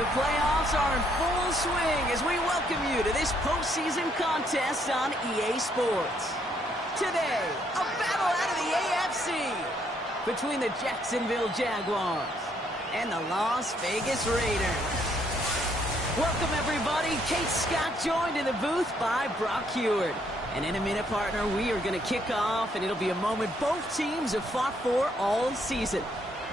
The playoffs are in full swing as we welcome you to this postseason contest on EA Sports. Today, a battle out of the AFC between the Jacksonville Jaguars and the Las Vegas Raiders. Welcome, everybody. Kate Scott joined in the booth by Brock Heward. And in a minute, partner, we are going to kick off, and it'll be a moment both teams have fought for all season.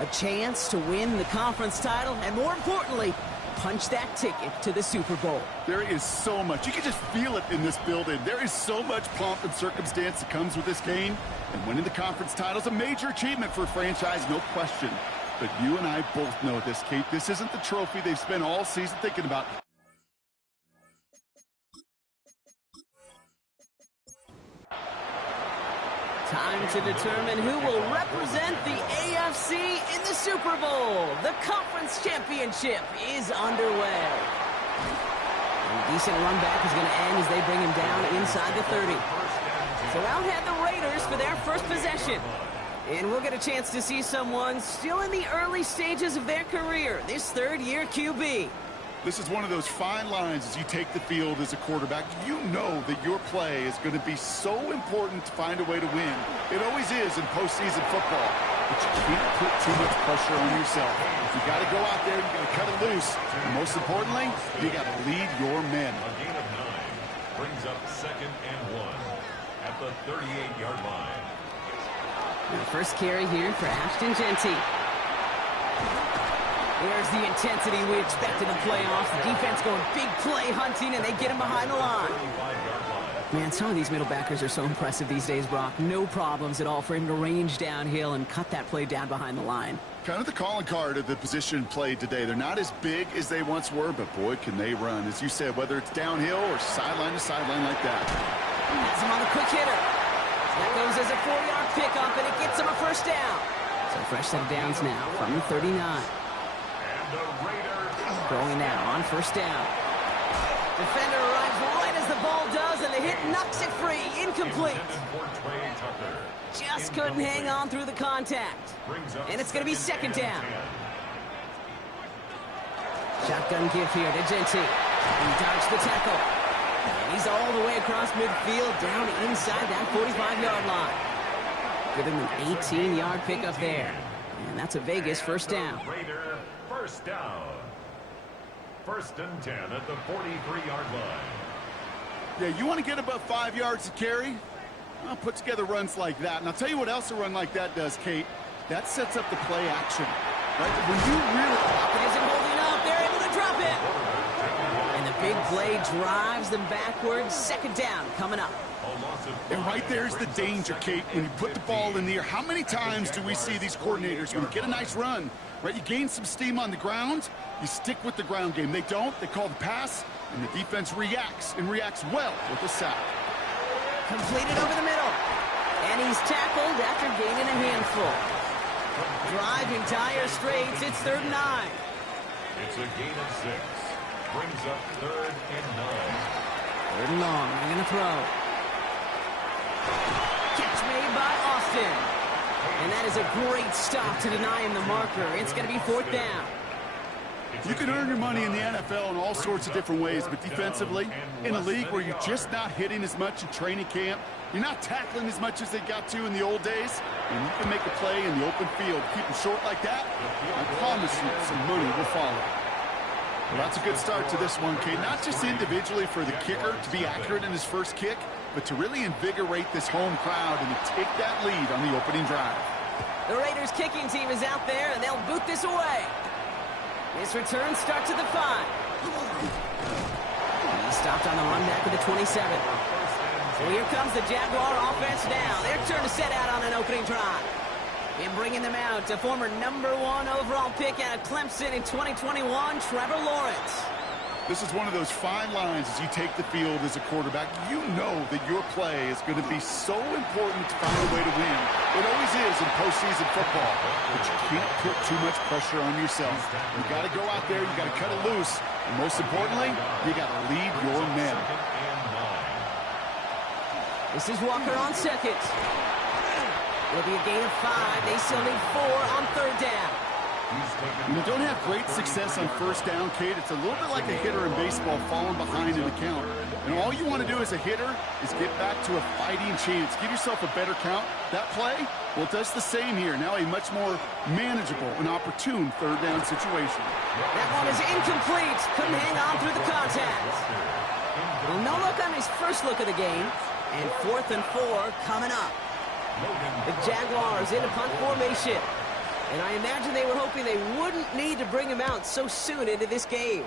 A chance to win the conference title, and more importantly, punch that ticket to the Super Bowl. There is so much. You can just feel it in this building. There is so much pomp and circumstance that comes with this game. And winning the conference title is a major achievement for a franchise, no question. But you and I both know this, Kate. This isn't the trophy they've spent all season thinking about. Time to determine who will represent the AFC in the Super Bowl. The conference championship is underway. A decent run back is going to end as they bring him down inside the 30. So out head the Raiders for their first possession. And we'll get a chance to see someone still in the early stages of their career, this third-year QB. This is one of those fine lines as you take the field as a quarterback. You know that your play is going to be so important to find a way to win. It always is in postseason football. But you can't put too much pressure on yourself. You got to go out there, you got to cut it loose. And most importantly, you got to lead your men. A gain of 9 brings up 2nd and 1 at the 38-yard line. The first carry here for Ashton Genty. There's the intensity we expect in the playoffs. The defense going big play hunting, and they get him behind the line. Man, some of these middle backers are so impressive these days, Brock. No problems at all for him to range downhill and cut that play down behind the line. Kind of the calling card of the position played today. They're not as big as they once were, but boy, can they run. As you said, whether it's downhill or sideline to sideline like that. Has him on the quick hitter. That goes as a 4-yard pickup, and it gets him a first down. So fresh set of downs now from the 39. Going now on first down. Defender arrives right as the ball does, and the hit knocks it free. Incomplete. Just couldn't hang on through the contact. And it's going to be 2nd down. Shotgun give here to Genty. He dodged the tackle. And he's all the way across midfield, down inside that 45-yard line. Give him an 18-yard pickup there. And that's a Vegas first down. Raider first down. 1st and 10 at the 43-yard line. Yeah, you want to get above 5 yards to carry? Well, put together runs like that. And I'll tell you what else a run like that does, Kate. That sets up the play action. Right? When you really... It isn't holding up. They're able to drop it. And the big play drives them backwards. 2nd down coming up. And right there's the danger, Kate. When you put the ball in the air, how many times do we see these coordinators, when you get a nice run, right, you gain some steam on the ground, you stick with the ground game. They don't. They call the pass, and the defense reacts, and reacts well with the sack. Completed over the middle. And he's tackled after gaining a handful. Driving dire straits. It's 3rd and 9. It's a gain of 6. Brings up 3rd and 9. 3rd and long. They're going to throw. Catch made by Austin. And that is a great stop to deny him the marker. It's going to be 4th down. You can earn your money in the NFL in all sorts of different ways, but defensively, in a league where you're just not hitting as much in training camp, you're not tackling as much as they got to in the old days, and you can make a play in the open field. Keep them short like that, I promise you some money will follow. Well, that's a good start to this one, Kate. Not just individually for the kicker to be accurate in his first kick, but to really invigorate this home crowd and to take that lead on the opening drive. The Raiders kicking team is out there, and they'll boot this away. This return starts at the 5. He stopped on the run back at the 27. So here comes the Jaguar offense now. Their turn to set out on an opening drive. And bringing them out, a former #1 overall pick out of Clemson in 2021, Trevor Lawrence. This is one of those fine lines as you take the field as a quarterback. You know that your play is going to be so important to find a way to win. It always is in postseason football, but you can't put too much pressure on yourself. You got to go out there, you got to cut it loose, and most importantly, you got to lead your men. This is Walker on 2nd. It'll be a gain of 5. They still need 4 on 3rd down. When you don't have great success on first down, Kate, it's a little bit like a hitter in baseball falling behind in the count. And all you want to do as a hitter is get back to a fighting chance. Give yourself a better count. That play, well, it does the same here. Now a much more manageable and opportune third down situation. That one is incomplete. Couldn't hang on through the contact. Well, no look on his first look of the game. And 4th and 4 coming up. The Jaguars in a punt formation. And I imagine they were hoping they wouldn't need to bring him out so soon into this game.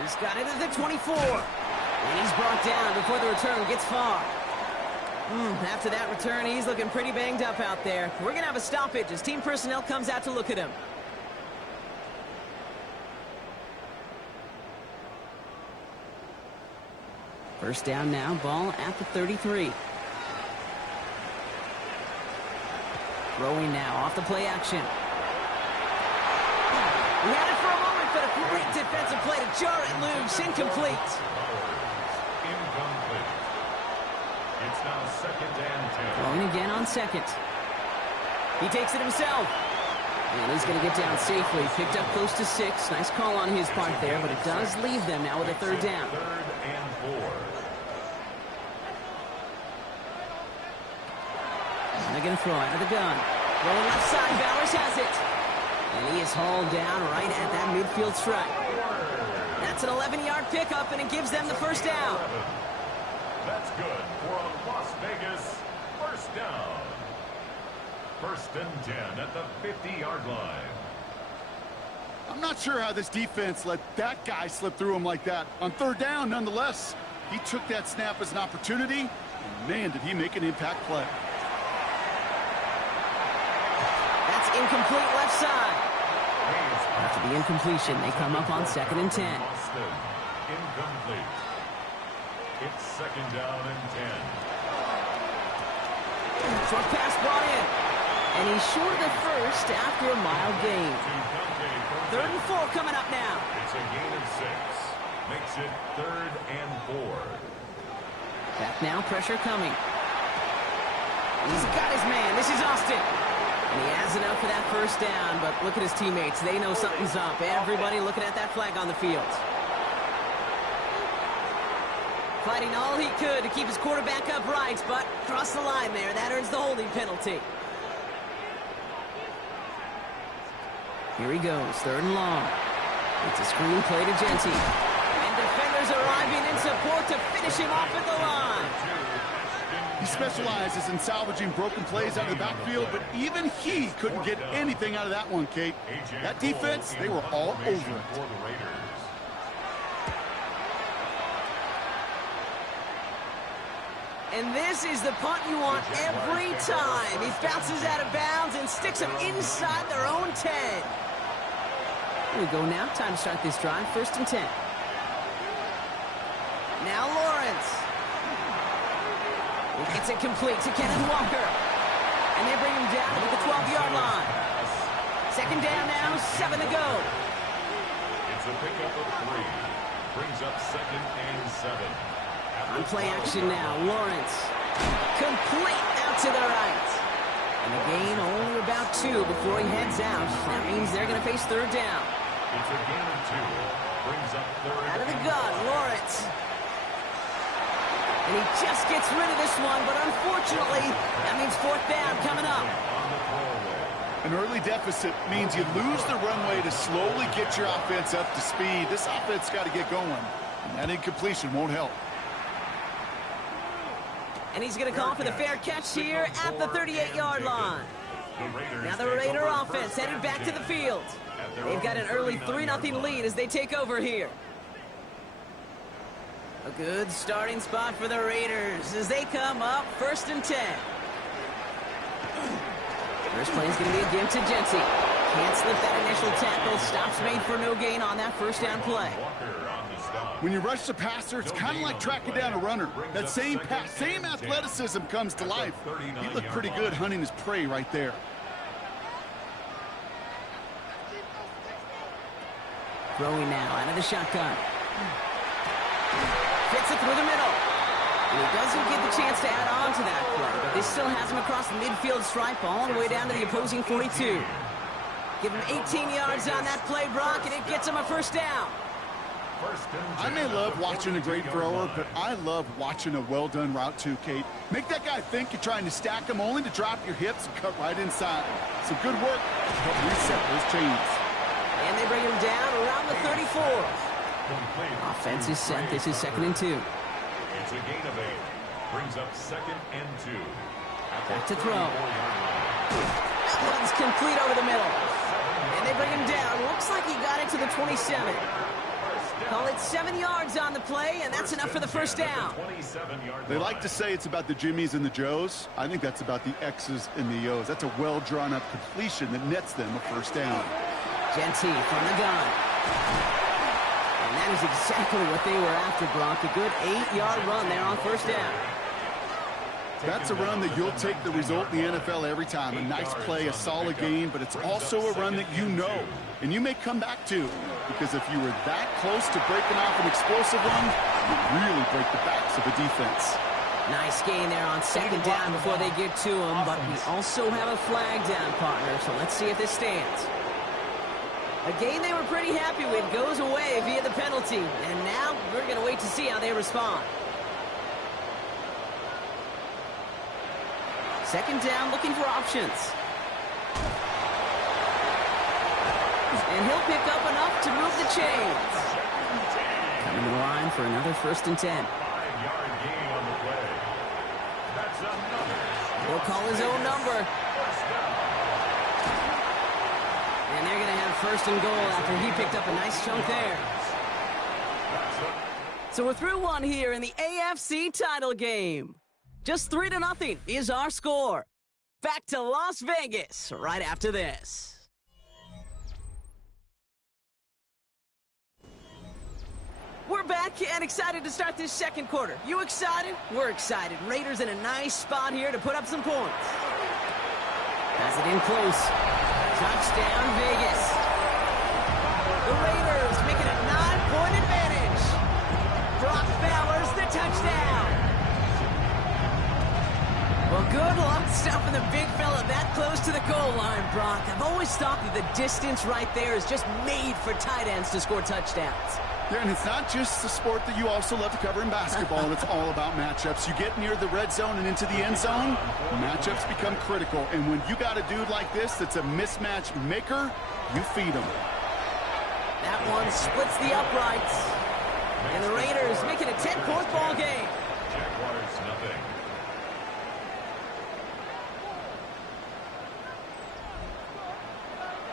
He's got it at the 24. And he's brought down before the return gets far. After that return, he's looking pretty banged up out there. We're going to have a stoppage as team personnel comes out to look at him. First down now, ball at the 33. Throwing now off the play action. He had it for a moment, but a great defensive play to jar it loose. Incomplete. Incomplete. It's now 2nd and 10. Throwing again on 2nd. He takes it himself. And he's going to get down safely. Picked up close to 6. Nice call on his part there, but it does leave them now with a 3rd down. 3rd and 4. And they're going to throw out of the gun. Rolling left side, Bowers has it. And he is hauled down right at that midfield stripe. That's an 11-yard pickup, and it gives them the first down. That's good for a Las Vegas first down. 1st and 10 at the 50-yard line. I'm not sure how this defense let that guy slip through him like that. On 3rd down, nonetheless, he took that snap as an opportunity, and man, did he make an impact play. That's incomplete left side. After the incompletion, they come up on 2nd and 10. Incomplete. It's 2nd down and 10. Short pass brought in. And he's short of the first after a mild gain. 3rd and 4 coming up now. It's a gain of 6. Makes it 3rd and 4. Back now, pressure coming. He's got his man. This is Austin. And he has enough for that first down, but look at his teammates. They know something's up. Everybody looking at that flag on the field. Fighting all he could to keep his quarterback upright, but cross the line there. That earns the holding penalty. Here he goes, 3rd and long. It's a screen play to Genty. And defenders arriving in support to finish him off at the line. He specializes in salvaging broken plays out of the backfield, but even he couldn't get anything out of that one, Kate. That defense, they were all over it. And this is the punt you want every time. He bounces out of bounds and sticks them inside their own 10. Here we go now. Time to start this drive. 1st and 10. Now Lawrence. He gets it complete to Kenneth Walker. And they bring him down to the 12-yard line. 2nd down now, 7 to go. It's a pickup of 3. Brings up 2nd and 7. On play action now, Lawrence. Complete out to the right. And the gain only about 2 before he heads out. That means they're going to face 3rd down. It's a gain of 2. Brings up 3rd. Out of the gun, Lawrence. And he just gets rid of this one, but unfortunately, that means 4th down coming up. An early deficit means you lose the runway to slowly get your offense up to speed. This offense got to get going, and that incompletion won't help. And he's going to call for the fair catch here at the 38-yard line. Now the Raider offense headed back to the field. They've got an early 3-0 lead as they take over here. A good starting spot for the Raiders as they come up 1st and 10. First play is going to be a give to Genty. Can't slip that initial tackle. Stops made for no gain on that 1st down play. When you rush the passer, it's kind of like tracking down a runner. That same athleticism comes to life. He looked pretty good hunting his prey right there. Throwing now out of the shotgun. Gets it through the middle. And he doesn't get the chance to add on to that play, but this still has him across the midfield stripe all the way down to the opposing 42. Give him 18 yards on that play, Brock, and it gets him a first down. I may love watching a great thrower, but I love watching a well-done route too, Kate. Make that guy think you're trying to stack him only to drop your hips and cut right inside. Some good work to help reset those chains. And they bring him down around the 34. Offense is set. This is 2nd and 2. It's a gain of 8. Brings up 2nd and 2. Back to throw. That one's complete over the middle. And they bring him down. Looks like he got it to the 27. Call it 7 yards on the play, and that's enough for the first down. They like to say it's about the Jimmies and the Joes. I think that's about the X's and the O's. That's a well-drawn-up completion that nets them a first down. Genty from the gun. And that is exactly what they were after, Brock. A good 8-yard run there on first down. That's a run that you'll take the result in the NFL every time. A nice play, a solid game, but it's also a run that you know, and you may come back to, because if you were that close to breaking off an explosive run, you really break the backs of the defense. Nice gain there on 2nd down before they get to him, but we also have a flag down, partner, so let's see if this stands. A gain they were pretty happy with goes away via the penalty, and now we're going to wait to see how they respond. 2nd down, looking for options. And he'll pick up enough to move the chains. Coming to the line for another 1st and 10. 5-yard gain on the play. That's another. He'll call his own number. And they're going to have 1st and goal after he picked up a nice chunk there. So we're through one here in the AFC title game. Just 3-0 is our score. Back to Las Vegas right after this. We're back and excited to start this 2nd quarter. You excited? We're excited. Raiders in a nice spot here to put up some points. Has it in close. Touchdown, Vegas. The Raiders making a 9-point advantage. Brock Bowers the touchdown. Well, good luck stopping the big fella that close to the goal line, Brock. I've always thought that the distance right there is just made for tight ends to score touchdowns. Yeah, and it's not just the sport that you also love to cover in basketball. It's all about matchups. You get near the red zone and into the end zone, matchups become critical. And when you got a dude like this that's a mismatch maker, you feed him. That one splits the uprights. And the Raiders make it a 10-point ball game. Jaguars nothing.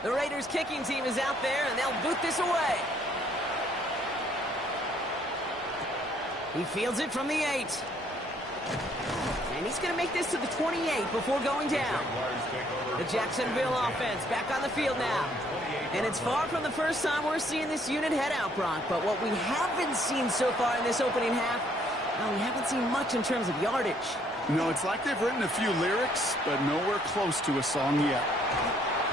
The Raiders kicking team is out there, and they'll boot this away. He fields it from the 8. And he's going to make this to the 28 before going down. The Jacksonville offense back on the field now. And it's far from the first time we're seeing this unit head out, Brock. But what we haven't seen so far in this opening half, well, we haven't seen much in terms of yardage. No, it's like they've written a few lyrics, but nowhere close to a song yet.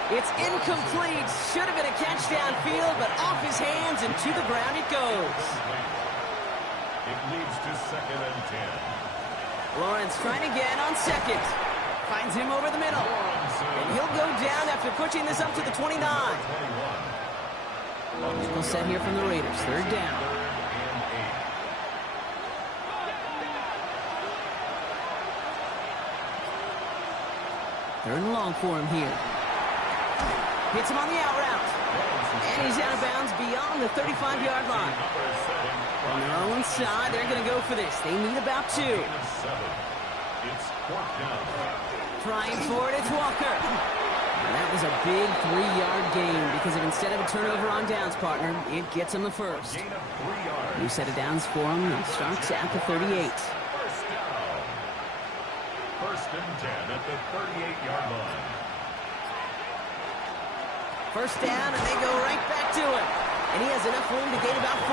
It's incomplete. Should have been a catch downfield, but off his hands and to the ground it goes. It leads to 2nd and 10. Lawrence trying again on 2nd. Finds him over the middle. And he'll go down after pushing this up to the 29. We'll set here from the Raiders. 3rd down. Third and long for him here. Hits him on the out route. And he's out of bounds beyond the 35-yard line. On their own side, they're going to go for this. They need about 2. It's 4th down. Trying for it, it's Walker. And that was a big 3-yard gain because instead of a turnover on downs, partner, it gets him the first. Gain of 3 yards. New set of downs for him and starts at the 38. First down. 1st and 10 at the 38-yard line. First down, and they go right back to him. And he has enough room to gain about 4.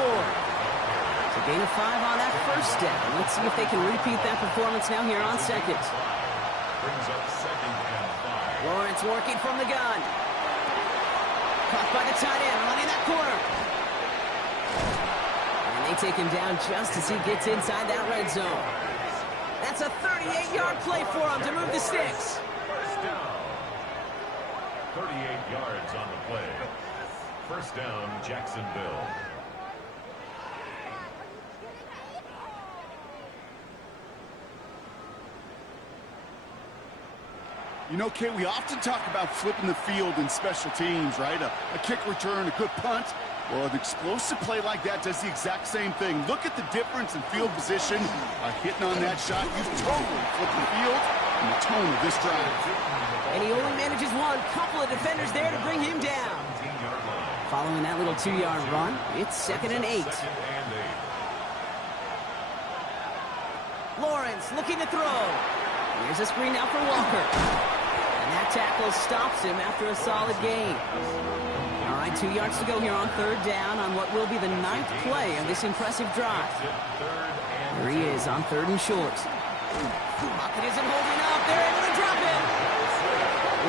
So gain of 5 on that first down. Let's see if they can repeat that performance now here on 2nd. Brings up 2nd and 5. Lawrence working from the gun. Caught by the tight end, running that corner. And they take him down just as he gets inside that red zone. That's a 38-yard play for him to move the sticks. First down. 38 yards on the play. First down, Jacksonville. You know, Kate, we often talk about flipping the field in special teams, right? A kick return, a good punt. Well, an explosive play like that does the exact same thing. Look at the difference in field position. By hitting on that shot, you've totally flipped the field and the tone of this drive. And he only manages one. Couple of defenders there to bring him down. Following that little 2-yard run, it's 2nd and 8. Lawrence looking to throw. Here's a screen now for Walker. And that tackle stops him after a solid gain. All right, 2 yards to go here on 3rd down on what will be the 9th play of this impressive drive. There he is on 3rd and short. Pocket isn't holding up. They're able to drop him.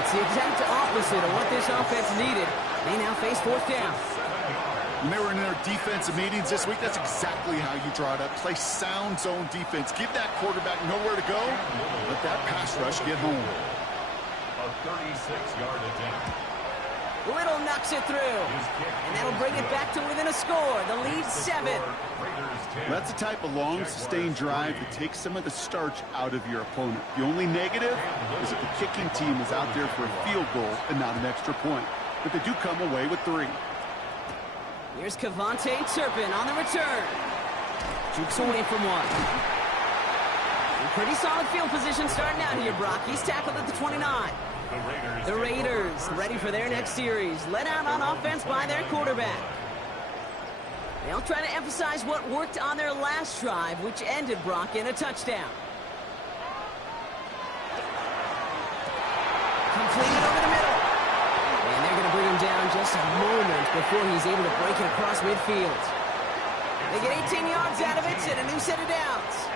It's the exact opposite of what this offense needed. They now face 4th down. When they were in their defensive meetings this week, that's exactly how you draw it up. Play sound zone defense. Give that quarterback nowhere to go. Let that pass rush get home. A 36-yard attempt. Little knocks it through. And that'll bring it back to within a score. The lead 7. That's the type of long, sustained drive that takes some of the starch out of your opponent. The only negative is that the kicking team is out there for a field goal and not an extra point. But they do come away with 3. Here's Cavante Turpin on the return. Jukes away from one. Pretty solid field position starting out here, Brock. He's tackled at the 29. The Raiders ready for their next series. Led out on offense by their quarterback. They'll try to emphasize what worked on their last drive, which ended, Brock, in a touchdown. Completed over the middle. And they're going to bring him down just a moment before he's able to break it across midfield. They get 18 yards out of it and a new set of downs.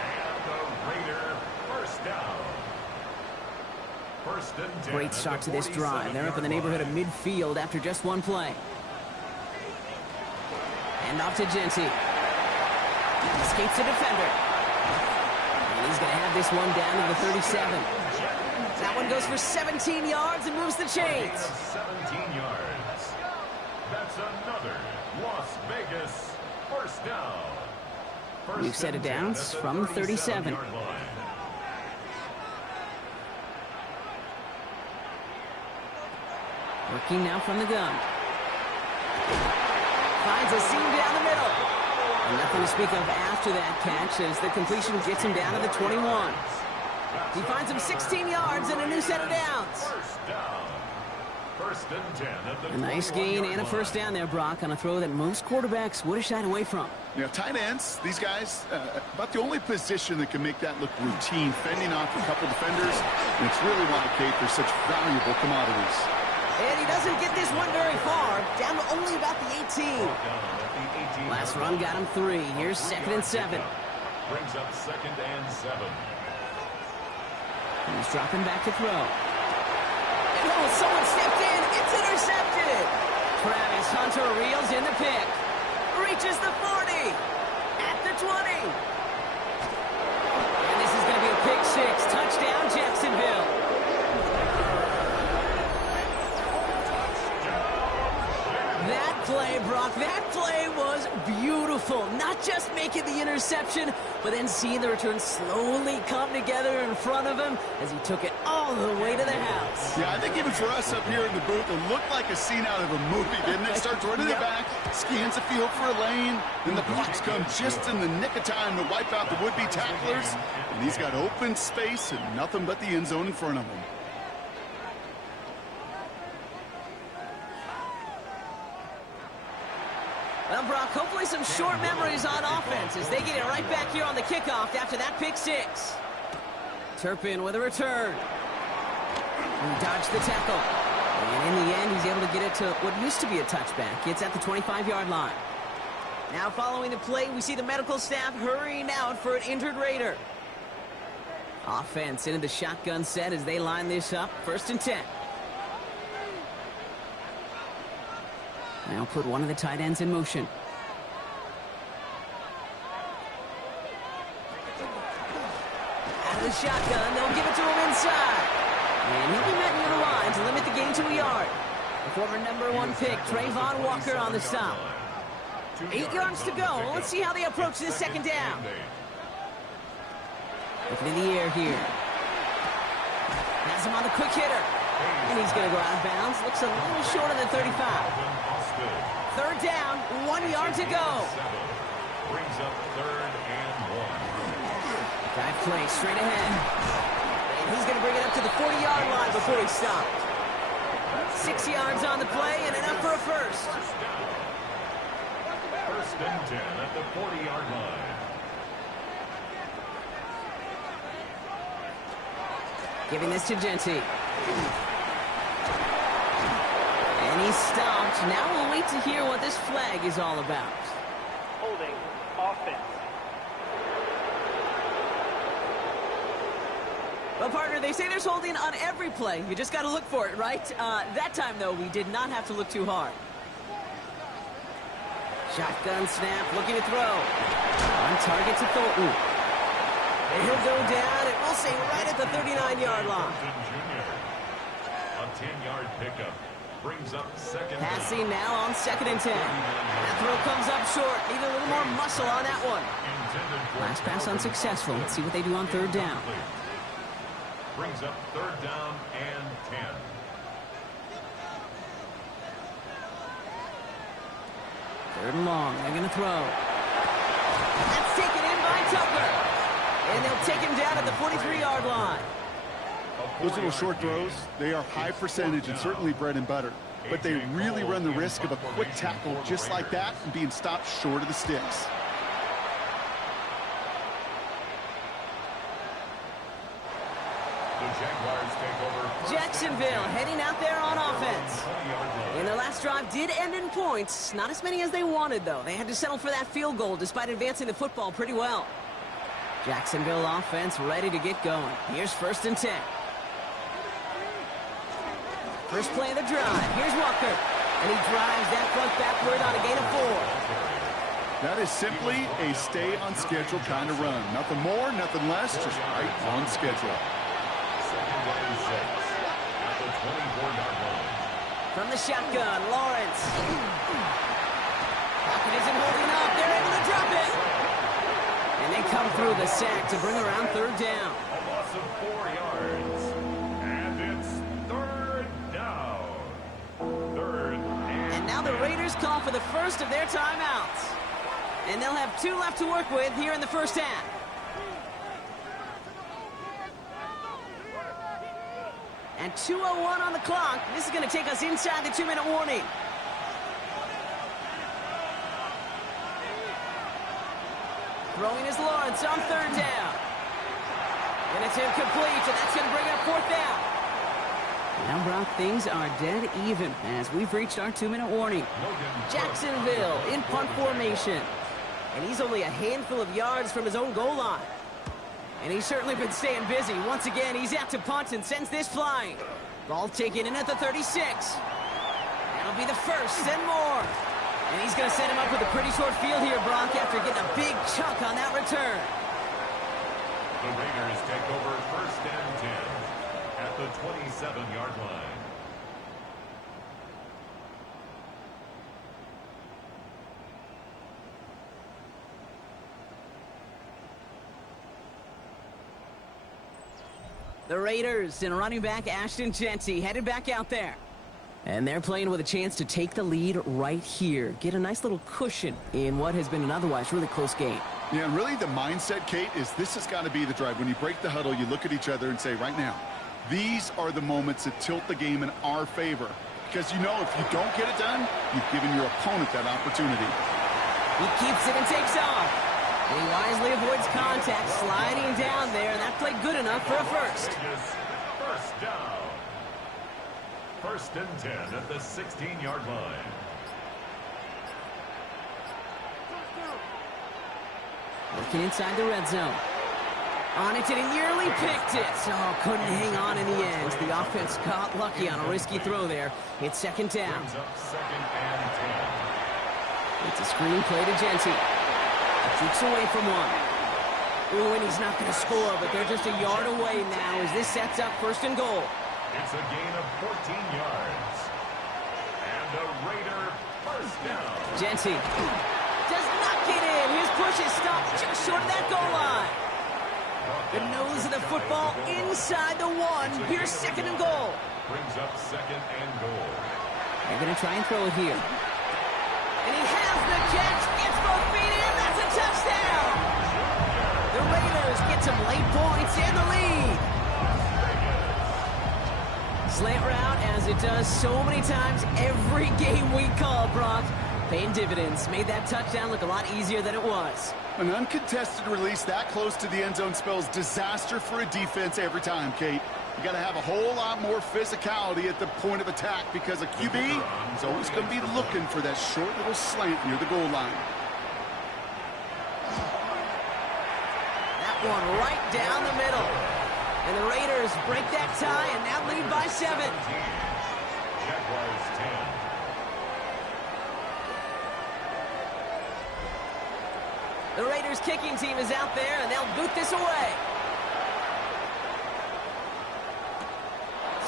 Great start to this drive. They're up in the neighborhood of midfield after just one play. And off to Genty. Escapes the defender. And he's going to have this one down to the 37. That one goes for 17 yards and moves the chains. 17 yards. That's another Las Vegas first down. New set of downs from 37. Working now from the gun. Finds a seam down the middle. And nothing to speak of after that catch as the completion gets him down to the 21. He finds him 16 yards and a new set of downs. First and 10 at the a nice gain and a first down there, Brock, on a throw that most quarterbacks would have shied away from. You know, tight ends, these guys, about the only position that can make that look routine, fending off a couple defenders. And it's really why, Kate, they're such valuable commodities. And he doesn't get this one very far, down to only about the 18. Last run got him 3. Here's 2nd and 7. Brings up 2nd and 7. He's dropping back to throw. And oh, someone stepped in. It's intercepted. Travis Hunter reels in the pick. Reaches the 40. At the 20. And this is going to be a pick 6. Touchdown, Jacksonville. That play, Brock, that play was beautiful. Not just making the interception, but then seeing the return slowly come together in front of him as he took it all the way to the house. Yeah, I think even for us up here in the booth, it looked like a scene out of a movie, didn't it? Starts running the back, scans the field for a lane, then the blocks come just in the nick of time to wipe out the would-be tacklers, and he's got open space and nothing but the end zone in front of him. Well, Brock, hopefully some short memories on offense as they get it right back here on the kickoff after that pick 6. Turpin with a return. He dodged the tackle. And in the end, he's able to get it to what used to be a touchback. It's at the 25-yard line. Now following the play, we see the medical staff hurrying out for an injured Raider. Offense into the shotgun set as they line this up. 1st and 10. Now put one of the tight ends in motion. Out of the shotgun. They'll give it to him inside. And he'll be met near the line to limit the gain to a yard. The former #1 pick, Trayvon Walker, on the stop. 8 yards to go. Let's see how they approach this second down. Looking in the air here. Has him on the quick hitter. And he's going to go out of bounds. Looks a little short of the 35. Third down, 1 yard to go. Brings up 3rd and 1. Drive play straight ahead. And he's going to bring it up to the 40-yard line before he stopped. 6 yards on the play and enough for a first. 1st and 10 at the 40-yard line. Giving this to Genty. And he's stopped. Now we'll wait to hear what this flag is all about. Holding offense. Well, partner, they say there's holding on every play. You just got to look for it, right? That time, though, we did not have to look too hard. Shotgun snap, looking to throw. On target to Thornton. And he'll go down, and we'll say right at the 39-yard line. A 10-yard pickup. Brings up 2nd. Passing now on 2nd and 10. That throw comes up short. Need a little more muscle on that one. Last pass unsuccessful. Let's see what they do on 3rd down. Brings up 3rd down and 10. Third and long. They're going to throw. That's taken in by Tucker. And they'll take him down at the 43-yard line. Those little short throws, they are high percentage and certainly bread and butter. But they really run the risk of a quick tackle just like that and being stopped short of the sticks. The Jaguars take over. Jacksonville heading out there on offense. And their last drive did end in points. Not as many as they wanted, though. They had to settle for that field goal despite advancing the football pretty well. Jacksonville offense ready to get going. Here's 1st and 10. First play of the drive. Here's Walker. And he drives that front backward on a gain of 4. That is simply a stay on schedule kind of run. Nothing more, nothing less, just right on schedule. 2nd and 6 at the 24-yard line. From the shotgun, Lawrence. Pocket isn't holding up. They're able to drop it. And they come through the sack to bring around 3rd down. A loss of 4 yards. And it's 3rd down. 3rd And now the Raiders call for the first of their timeouts. And they'll have 2 left to work with here in the first half. And 2:01 on the clock. This is going to take us inside the 2-minute warning. Throwing is Lawrence on 3rd down. And it's incomplete, and that's going to bring up 4th down. Now, Brock, things are dead even as we've reached our 2-minute warning. Jacksonville in punt formation. And he's only a handful of yards from his own goal line. And he's certainly been staying busy. Once again, he's out to punt and sends this flying. Ball taken in at the 36. That'll be the first and more. And he's going to set him up with a pretty short field here, Brock, after getting a big chunk on that return. The Raiders take over 1st and 10 at the 27-yard line. The Raiders and running back Ashton Genty headed back out there. And they're playing with a chance to take the lead right here. Get a nice little cushion in what has been an otherwise really close game. Yeah, and really the mindset, Kate, is this has got to be the drive. When you break the huddle, you look at each other and say, right now, these are the moments that tilt the game in our favor. Because you know if you don't get it done, you've given your opponent that opportunity. He keeps it and takes off. And he wisely avoids contact, sliding down there, and that played good enough for a first. First down. 1st and 10 at the 16-yard line. Working inside the red zone. On it, and he nearly picked it. Oh, couldn't hang on in the end. The offense got lucky on a risky throw there. It's 2nd down. Brings up 2nd and 10. It's a screen play to Genty. Keeps away from one. Ooh, and he's not going to score, but they're just a yard away now as this sets up first and goal. It's a gain of 14 yards. And a Raider first down. Jency does not get in. His push is stopped just short of that goal line. The nose of the football inside the one. Here's second and goal. Brings up second and goal. They're going to try and throw it here. And he has the catch. Gets both feet in. That's a touchdown. The Raiders get some late points and the lead. Slant route, as it does so many times every game we call, Brock. Paying dividends. Made that touchdown look a lot easier than it was. An uncontested release that close to the end zone spells disaster for a defense every time, Kate. You got to have a whole lot more physicality at the point of attack because a QB is always going to be looking for that short little slant near the goal line. That one right down the middle. And the Raiders break that tie and now lead by 7. Jaguars 10. The Raiders kicking team is out there, and they'll boot this away.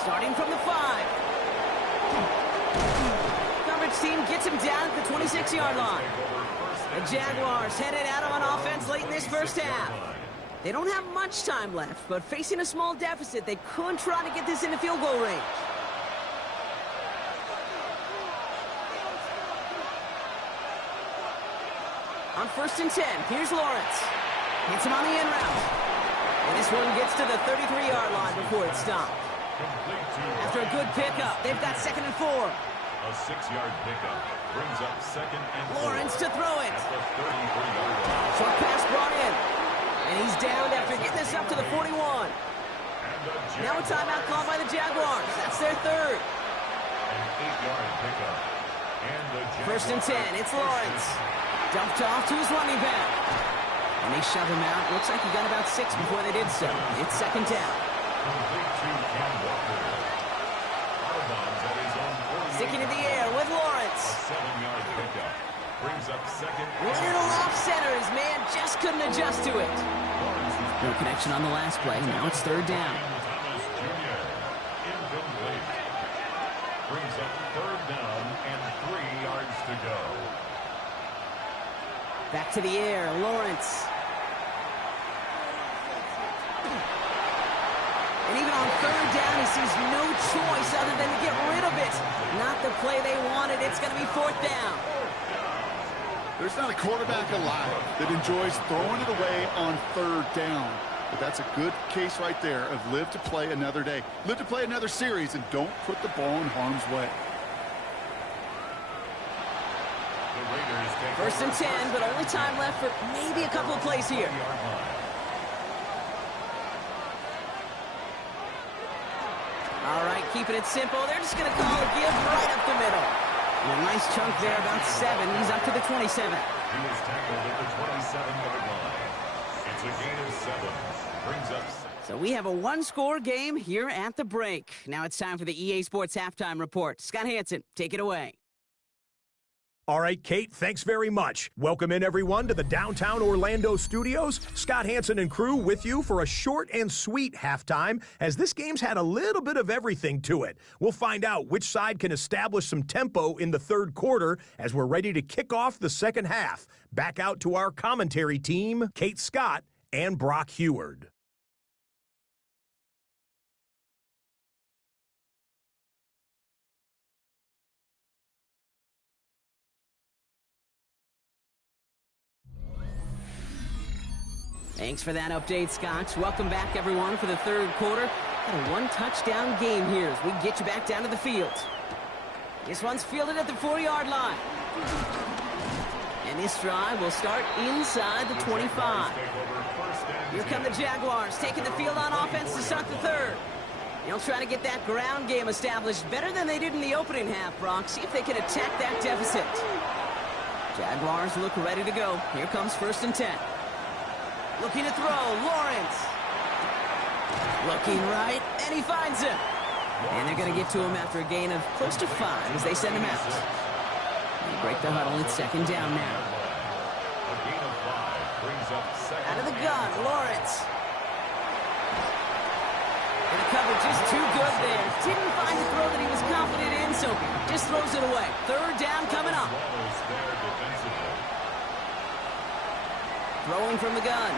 Starting from the 5. Coverage team gets him down at the 26-yard line. The Jaguars headed out on offense late in this first half. They don't have much time left, but facing a small deficit, they could try to get this into field goal range. On first and 10, here's Lawrence. Hits him on the in route. And this one gets to the 33-yard line before it's stopped. After a good pickup, they've got second and 4. A 6-yard pickup brings up second and 4. Lawrence to throw it. At the 33-yard line. Short pass brought in. And he's down after getting this up to the 41. Now a timeout called by the Jaguars. That's their third. An 8-yard pickup. And the First and 10, it's Lawrence. Dumped off to his running back. And they shove him out. Looks like he got about 6 before they did so. It's second down. Complete to Cam Walker. Out of bounds at his own 48. Sticking in the air with Lawrence. A 7-yard pickup. Brings up second. Running it off center. His man just couldn't adjust to it. No connection on the last play. Now it's third down. Thomas Jr. Incomplete. Brings up third down and 3 yards to go. Back to the air, Lawrence. And even on third down, he sees no choice other than to get rid of it. Not the play they wanted. It's going to be fourth down. There's not a quarterback alive that enjoys throwing it away on third down. But that's a good case right there of live to play another day. Live to play another series and don't put the ball in harm's way. First and 10, but only time left for maybe a couple of plays here. All right, keeping it simple. They're just going to call a give right up the middle. And a nice chunk there, about 7. He's up to the 27. He was tackled at the 27-yard line. It's a gain of 7. Brings up 6. So we have a one-score game here at the break. Now it's time for the EA Sports Halftime Report. Scott Hansen, take it away. All right, Kate, thanks very much. Welcome in, everyone, to the downtown Orlando studios. Scott Hansen and crew with you for a short and sweet halftime, as this game's had a little bit of everything to it. We'll find out which side can establish some tempo in the third quarter as we're ready to kick off the second half. Back out to our commentary team, Kate Scott and Brock Heward. Thanks for that update, Scott. Welcome back, everyone, for the third quarter. Got a one-touchdown game here as we get you back down to the field. This one's fielded at the 4-yard line. And this drive will start inside the 25. Here come the Jaguars, taking the field on offense to start the third. They'll try to get that ground game established better than they did in the opening half, Brock. See if they can attack that deficit. Jaguars look ready to go. Here comes first and 10. Looking to throw, Lawrence. Looking right, and he finds him. And they're going to get to him after a gain of close to 5 as they send him out. They break the huddle. It's second down now. A gain of 5. Out of the gun, Lawrence. And the cover just too good there. Didn't find the throw that he was confident in, so just throws it away. Third down coming up. Throwing from the gun.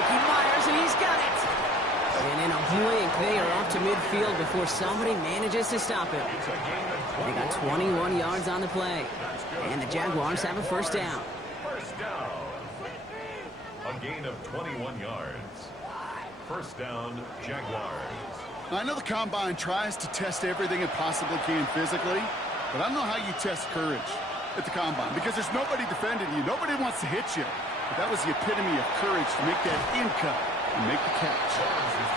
Ricky Myers, and he's got it. And in a blink, they are off to midfield before somebody manages to stop him. They got 21 yards on the play. And the Jaguars have a first down. First down. A gain of 21 yards. First down, Jaguars. I know the Combine tries to test everything it possibly can physically, but I don't know how you test courage at the Combine because there's nobody defending you. Nobody wants to hit you. But that was the epitome of courage to make that in cut and make the catch.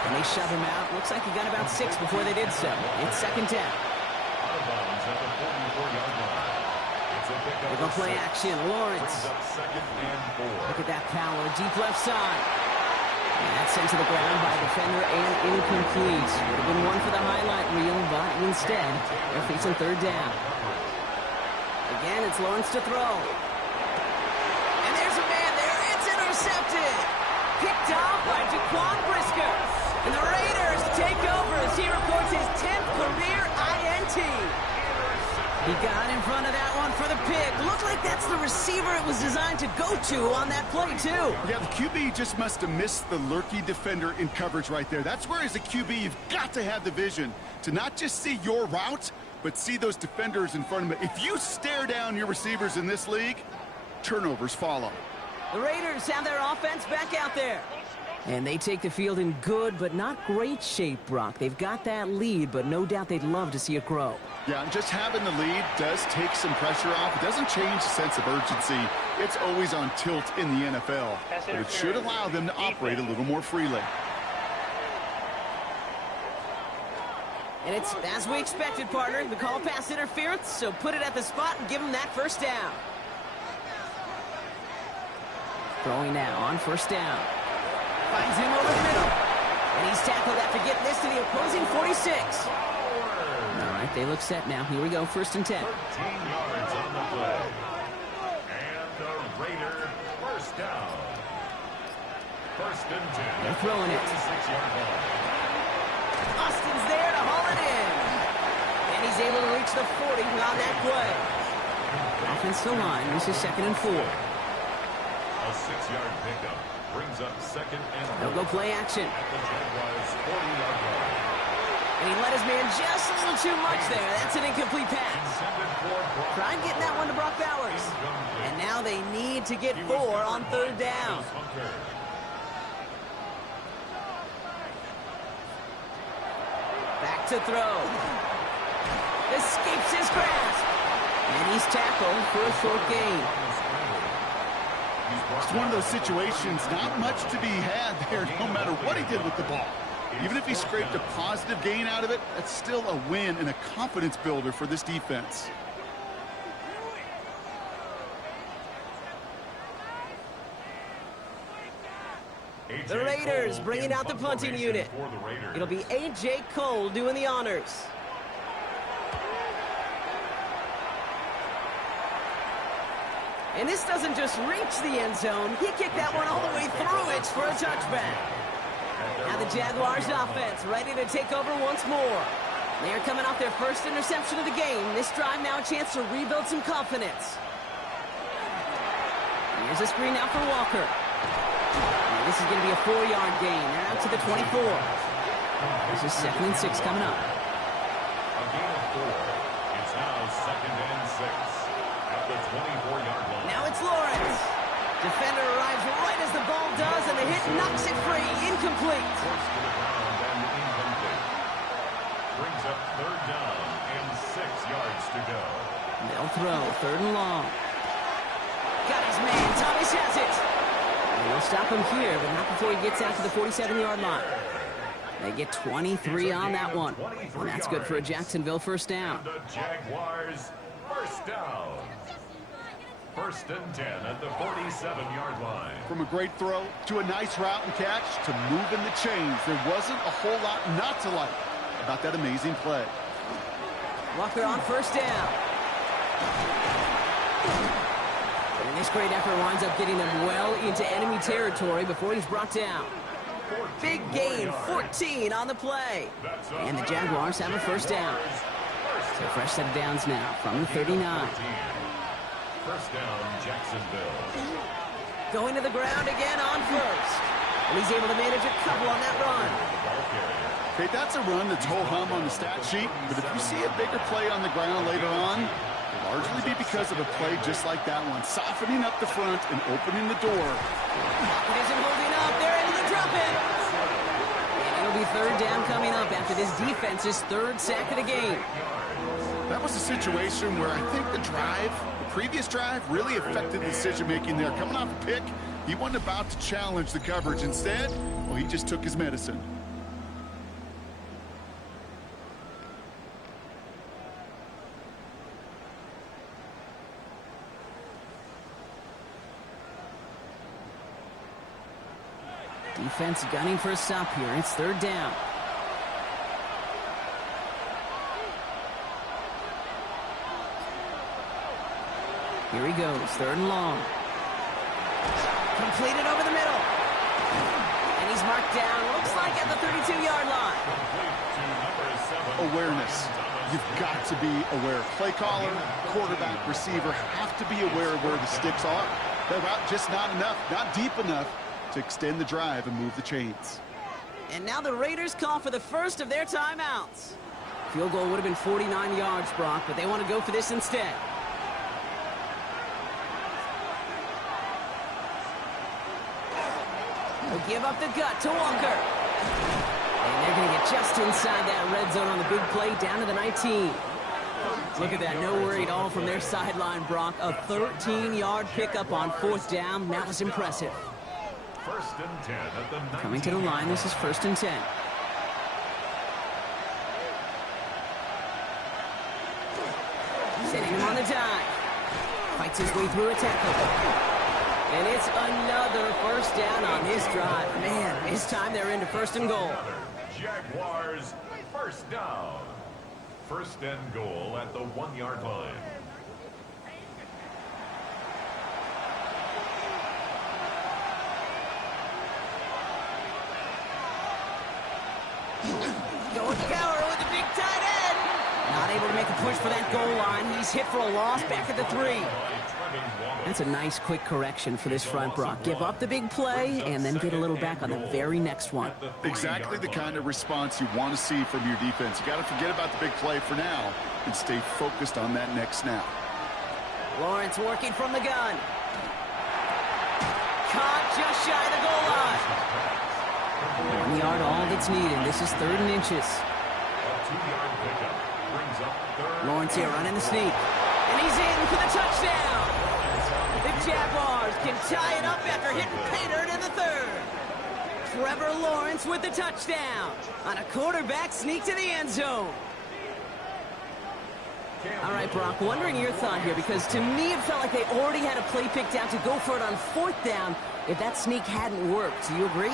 And they shove him out. Looks like he got about 6 before they did so. It's second down. Out of bounds at the 44-yard line. They go play action. Lawrence. Look at that power. Deep left side. And that's sent to the ground by a defender and incomplete. Would have been one for the highlight reel, but instead, they're facing third down. Again, it's Lawrence to throw. And there's a man there. It's intercepted. Picked off by Jaquan Brisker. And the Raiders take over as he reports his 10th career INT. He got in front of that one for the pick. Looked like that's the receiver it was designed to go to on that play, too. Yeah, the QB just must have missed the lurky defender in coverage right there. That's where, as a QB, you've got to have the vision to not just see your route, but see those defenders in front of them. If you stare down your receivers in this league, turnovers follow. The Raiders have their offense back out there. And they take the field in good but not great shape, Brock. They've got that lead, but no doubt they'd love to see it grow. Yeah, and just having the lead does take some pressure off. It doesn't change the sense of urgency. It's always on tilt in the NFL. But it should allow them to operate a little more freely. And it's as we expected, partner. The call pass interference, so put it at the spot and give them that first down. Throwing now on first down. Finds him over the middle. And he's tackled after getting this to the opposing 46. All right, they look set now. Here we go, first and 10. 13 yards on the play. And the Raider first down. First and 10. They're throwing it. 6-yard line. Austin's there to haul it in. And he's able to reach the 40 on that play. Offensive line, this is second and 4. A 6-yard pickup brings up second and 4. They'll go play action. At the Jaguars' 40-yard line. And he let his man just a little too much there. That's an incomplete pass. Tried getting that one to Brock Bowers. And now they need to get 4 on third down. Back to throw. Escapes his grasp. And he's tackled for a short gain. It's one of those situations, not much to be had there, no matter what he did with the ball. Even if he scraped a positive gain out of it, that's still a win and a confidence builder for this defense. The Raiders bringing out the punting unit. It'll be A.J. Cole doing the honors. And this doesn't just reach the end zone. He kicked that one all the way through it for a touchback. Now the Jaguars offense ready to take over once more. They are coming off their first interception of the game. This drive now a chance to rebuild some confidence. Here's a screen now for Walker. And this is going to be a 4-yard gain. They're out to the 24. This is second and 6 coming up. A gain of 4. It's now second and 6 at the 24-yard line. Now it's Lawrence. Defender arrives right as the ball does, and the hit knocks it free. Incomplete. Forced to the ground and incomplete. Brings up third down and 6 yards to go. They'll throw third and long. Got his man. Thomas has it. And they'll stop him here, but not before he gets out to the 47-yard line. They get 23 on that one. And that's good for a Jacksonville first down. And the Jaguars first down. First and 10 at the 47-yard line. From a great throw to a nice route and catch to moving the chains, there wasn't a whole lot not to like about that amazing play. Walker on first down. And this great effort winds up getting them well into enemy territory before he's brought down. Big gain, 14 on the play. And the Jaguars have a first down. So a fresh set of downs now from the 39. First down, Jacksonville. Going to the ground again on first. And he's able to manage a couple on that run. Okay, that's a run that's ho-hum on the stat sheet, but if you see a bigger play on the ground later on, it'll largely be because of a play just like that one, softening up the front and opening the door. Pocket isn't holding up. They're able to drop it. And it'll be third down coming up after this defense's third sack of the game. That was a situation where I think the previous drive, really affected the decision-making there. Coming off a pick, he wasn't about to challenge the coverage. Instead, well, he just took his medicine. Defense gunning for a stop here. It's third down. Here he goes, third and long. Completed over the middle. And he's marked down, looks like at the 32-yard line. Awareness. You've got to be aware. Play caller, quarterback, receiver have to be aware of where the sticks are. They're just not enough, not deep enough to extend the drive and move the chains. And now the Raiders call for the first of their timeouts. Field goal would have been 49 yards, Brock, but they want to go for this instead. They'll give up the gut to Walker. And they're going to get just inside that red zone on the big play down to the 19. Look at that, no worry at all from their sideline, Brock. A 13-yard pickup on fourth down. That was impressive. First and 10 at the 19. Coming to the line, this is first and 10. Setting him on the dive. Fights his way through a tackle. And it's another first down on this drive. Man, this time they're into first and goal. Jaguars, first down. First and goal at the 1-yard line. Going power with the big tight end. Not able to make a push for that goal line. He's hit for a loss back at the 3. That's a nice quick correction for this front, Brock. Give up the big play and then get a little back on the very next one. Exactly the kind of response you want to see from your defense. You got to forget about the big play for now and stay focused on that next snap. Lawrence working from the gun. Caught just shy of the goal line. 1 yard, all that's needed. This is third and inches. Lawrence here running the sneak. And he's in for the touchdown. The Jaguars can tie it up after hitting pay dirt in the third. Trevor Lawrence with the touchdown on a quarterback sneak to the end zone. All right, Brock, wondering your thought here, because to me it felt like they already had a play picked out to go for it on fourth down if that sneak hadn't worked. Do you agree?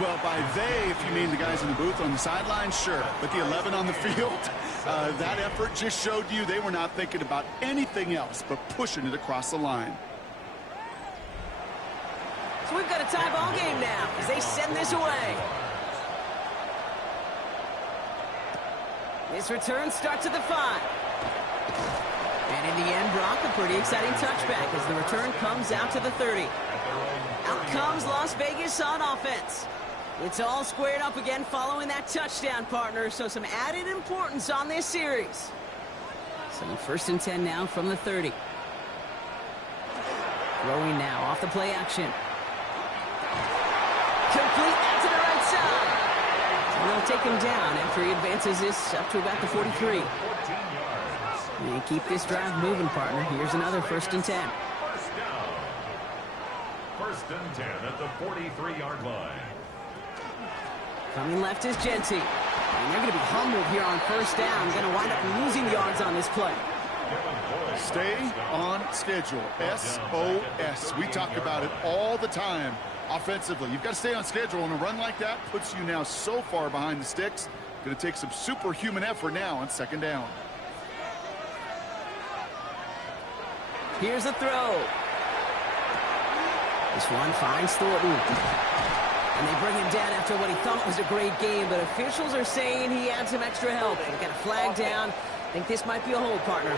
Well, by they, if you mean the guys in the booth on the sideline, sure. But the 11 on the field, that effort just showed you they were not thinking about anything else but pushing it across the line. So we've got a tie ball game now as they send this away. This return starts at the 5. And in the end, Brock, a pretty exciting touchback as the return comes out to the 30. Out comes Las Vegas on offense. It's all squared up again following that touchdown, partner, so some added importance on this series. So first and 10 now from the 30. Throwing now off the play action. Complete out to the right side. And they'll take him down after he advances this up to about the 43. And keep this drive moving, partner. Here's another first and 10. First and 10 at the 43-yard line. Coming left is Genty. And they're going to be humbled here on first down. Going to wind up losing yards on this play. Stay on schedule. SOS. We talk about it all the time offensively. You've got to stay on schedule, and a run like that puts you now so far behind the sticks. Going to take some superhuman effort now on second down. Here's a throw. This one finds Thornton. And they bring him down after what he thought was a great game, but officials are saying he had some extra help. They got a flag down. I think this might be a hold, partner.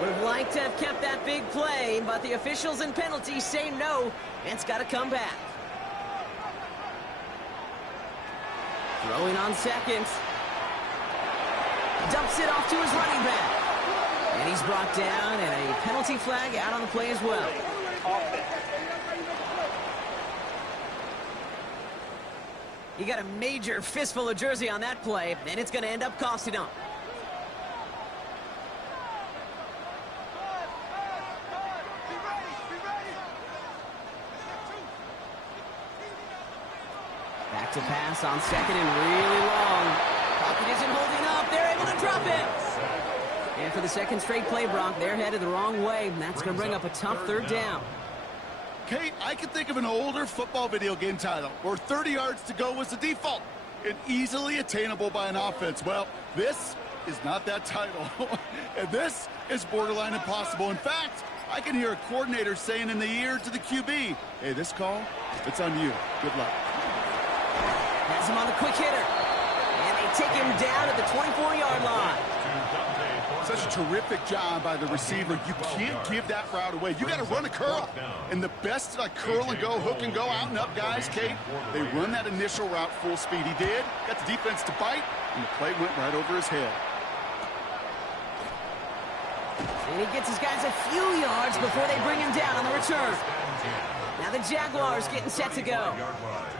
Would have liked to have kept that big play, but the officials and penalties say no, and it's got to come back. Throwing on second. Dumps it off to his running back. And he's brought down, and a penalty flag out on the play as well. He got a major fistful of jersey on that play, and it's going to end up costing him. Back to pass on second and really long. Pocket isn't holding up. They're able to drop it. And for the second straight play, Brock, they're headed the wrong way, and that's going to bring up a tough third down. Kate, I can think of an older football video game title where 30 yards to go was the default and easily attainable by an offense. Well, this is not that title, and this is borderline impossible. In fact, I can hear a coordinator saying in the ear to the QB, hey, this call, it's on you. Good luck. Has him on the quick hitter. And they take him down at the 24-yard line. Such a terrific job by the receiver. You can't give that route away. You got to run a curl. And the best curl and go, hook and go, out and up guys, Kate, they run that initial route full speed. He did. Got the defense to bite, and the play went right over his head. And he gets his guys a few yards before they bring him down on the return. Now the Jaguars getting set to go.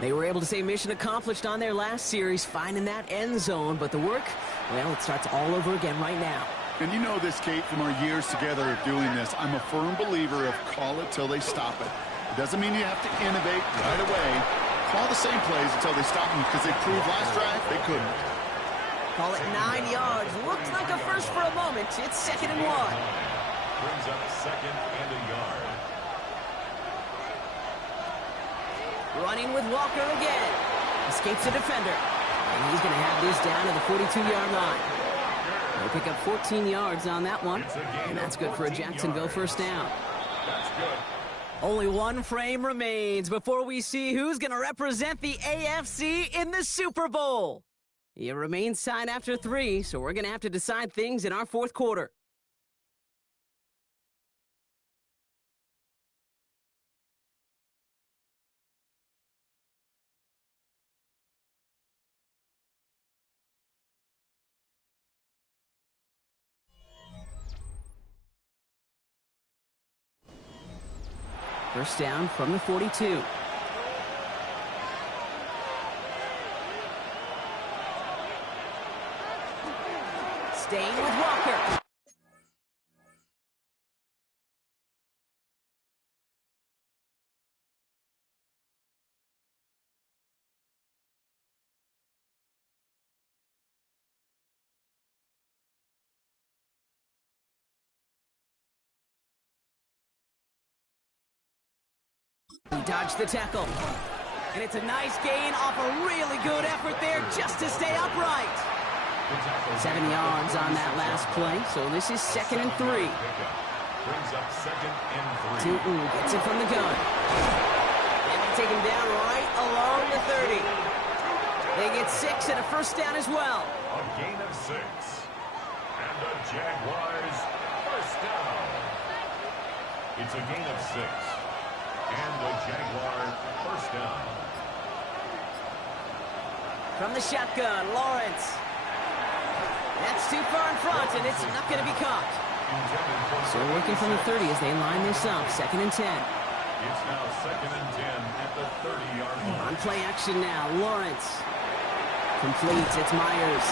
They were able to say mission accomplished on their last series, finding that end zone. But the work, well, it starts all over again right now. And you know this, Kate, from our years together of doing this. I'm a firm believer of call it till they stop it. It doesn't mean you have to innovate right away. Call the same plays until they stop them, because they proved last drive they couldn't. Call it 9 yards. Looks like a first for a moment. It's 2nd and 1. Brings up 2nd and a yard. Running with Walker again. Escapes the defender. And he's going to have this down to the 42-yard line. They pick up 14 yards on that one. And that's good for a Jacksonville first down. That's good. Only one frame remains before we see who's going to represent the AFC in the Super Bowl. It remains tied after 3, so we're going to have to decide things in our fourth quarter. First down from the 42. Staying with Walker. He dodged the tackle. And it's a nice gain off a really good effort there just to stay upright. 7 yards on that last play, so this is 2nd and 3. Brings up 2nd and 3. Tootin gets it from the gun. And they take him down right along the 30. They get 6 and a first down as well. A gain of 6. And the Jaguars first down. It's a gain of 6. And the Jaguar first down. From the shotgun, Lawrence. That's too far in front, and it's not going to be caught. So working from the 30 as they line this up, 2nd and 10. It's now 2nd and 10 at the 30-yard line. On play action now, Lawrence. Completes, it's Myers.